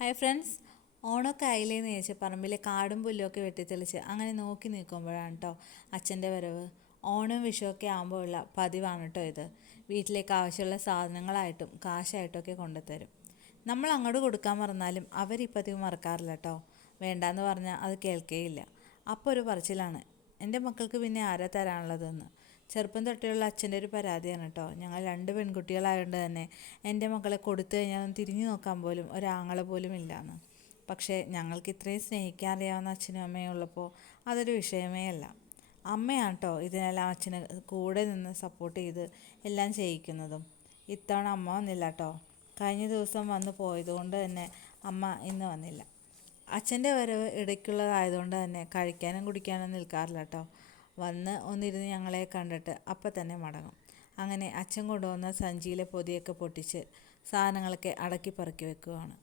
Hi friends, ഓണമൊക്കെ ആയില്ലേന്ന് ചോദിച്ചാൽ പറമ്പിലെ കാടും പുല്ലൊക്കെ വെട്ടിത്തെളിച്ച് അങ്ങനെ നോക്കി നിൽക്കുമ്പോഴാണ് കേട്ടോ അച്ഛൻ്റെ വരവ്. ഓണം വിഷുവൊക്കെ ആകുമ്പോഴുള്ള പതിവാണ് കേട്ടോ ഇത്. വീട്ടിലേക്ക് ആവശ്യമുള്ള സാധനങ്ങളായിട്ടും കാശായിട്ടും ഒക്കെ കൊണ്ടുത്തരും. നമ്മൾ അങ്ങോട്ട് കൊടുക്കാൻ മറന്നാലും അവർ ഈ പതിവ് മറക്കാറില്ല കേട്ടോ. വേണ്ടാന്ന് പറഞ്ഞാൽ അത് കേൾക്കേയില്ല. അപ്പോൾ ഒരു പറച്ചിലാണ്, എൻ്റെ മക്കൾക്ക് പിന്നെ ആരാ തരാനുള്ളതെന്ന്. ചെറുപ്പം തൊട്ടേയുള്ള അച്ഛൻ്റെ ഒരു പരാതിയാണ് കേട്ടോ. ഞങ്ങൾ 2 പെൺകുട്ടികളായതുകൊണ്ട് തന്നെ എൻ്റെ മക്കളെ കൊടുത്തു കഴിഞ്ഞാൽ തിരിഞ്ഞു നോക്കാൻ പോലും ഒരാങ്ങളെ പോലും ഇല്ലയെന്ന്. പക്ഷേ ഞങ്ങൾക്ക് ഇത്രയും സ്നേഹിക്കാൻ അറിയാവുന്ന അച്ഛനും അമ്മയും ഉള്ളപ്പോൾ അതൊരു വിഷയമേ അല്ല. അമ്മയാണ് കേട്ടോ ഇതിനെല്ലാം അച്ഛന് കൂടെ നിന്ന് സപ്പോർട്ട് ചെയ്ത് എല്ലാം ചെയ്യിക്കുന്നതും. ഇത്തവണ അമ്മ വന്നില്ല കേട്ടോ. കഴിഞ്ഞ ദിവസം വന്ന് പോയതുകൊണ്ട് തന്നെ അമ്മ ഇന്ന് വന്നില്ല. അച്ഛൻ്റെ വരവ് ഇടയ്ക്കുള്ളതായതുകൊണ്ട് തന്നെ കഴിക്കാനും കുടിക്കാനും നിൽക്കാറില്ല കേട്ടോ. വന്ന് ഒന്നിരുന്ന് ഞങ്ങളെ കണ്ടിട്ട് അപ്പം തന്നെ മടങ്ങും. അങ്ങനെ അച്ഛൻ കൊണ്ടുവന്ന സഞ്ചിയിലെ പൊതിയൊക്കെ പൊട്ടിച്ച് സാധനങ്ങളൊക്കെ അടക്കി പറക്കി വെക്കുകയാണ്.